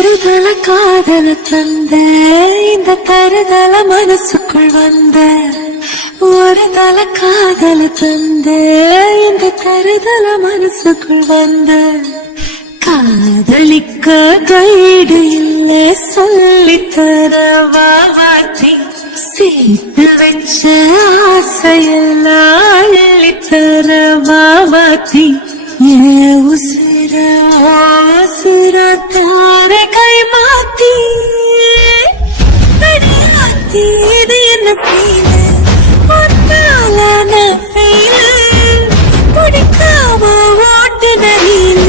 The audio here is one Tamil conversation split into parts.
தருதல காதல தந்த இந்த தருதல மனசுக்குள் வந்த ஒரு தல காதல தந்த இந்த தருதல மனசுக்குள் வந்த காதலிக்க கைடு இல்ல சொல்லித்தர வாவாத்தி சேர்த்து வச்ச ஆசையெல்லாம் அள்ளித்தர வாவாத்தி உசிர உசிர தார கை மாத்தி அடியாத்தி இது என்ன ஃபீல் ஒன்னாலான ஃபீல் பிடிக்காம ஓட்டு நரீல்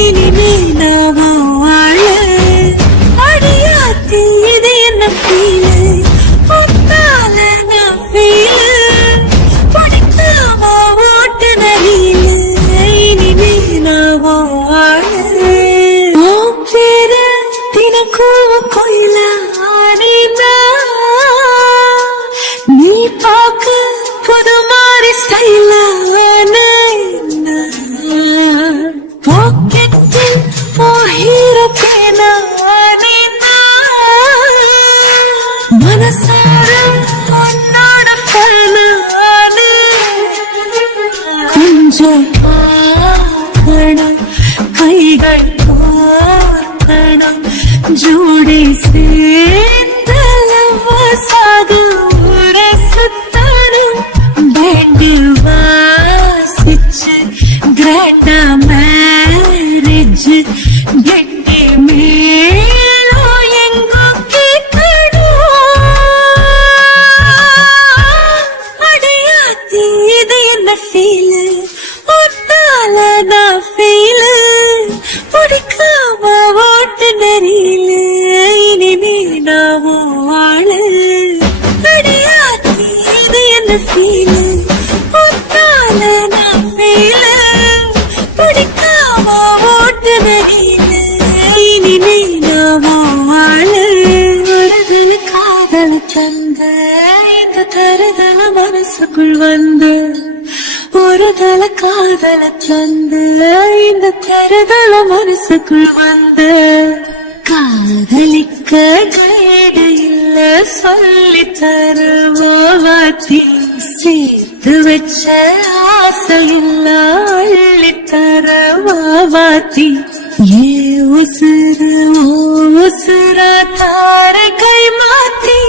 இனிமே நாம வாழ அடியாத்தி இது என்ன ஃபீல் ஒன்னாலான ஃபீல் பிடிக்காம ஓட்டு நரீல் இனிமே நாம வாழ ஓம் பேர தினக்கும் கோயில நீ பாக்க புது மாதிரி ஸ்டைல பாக்கெட்டில் போகிற பேனா மனசார உன்னோட பேன கொஞ்சம் கைகள் போர்த்தனம் ஜோடி சேர்ந்தலவசாக ஒரு சுத்தரும் பேண்டு வாசிச்சு கிரேட்டா மேரேஜ் கெட்டி மேலோ எங்கோ கேட்கணும் அடையாத்தி இது என்ன ஃபீல் ஒன்னால நான் ஃபீல் பிடிக்காம ஓட்டு நெறியில இனிமே நாம வாழ அடையாத்தி இது என்ன ஃபீல் ஒன்னால நான் ஃபீல் பிடிக்காம ஓட்டு நெறியில இனிமே நாம வாழ வருதல காதல தந்த இந்த தருதல மனசுக்குள் வந்து ஒரு தல காதல தந்து இந்த தருதல மனசுக்குள் வந்து காதலிக்க கைடு இல்ல சொல்லி தருவாத்தி சேர்த்து வச்ச ஆசையில்ல அள்ளி தரவாத்தி ஏ உசுர உசுர தார கை மாத்தி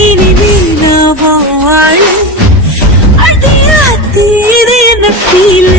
இனிமே நாம வாழ அடியாத்தி இது என்ன ஃபீல்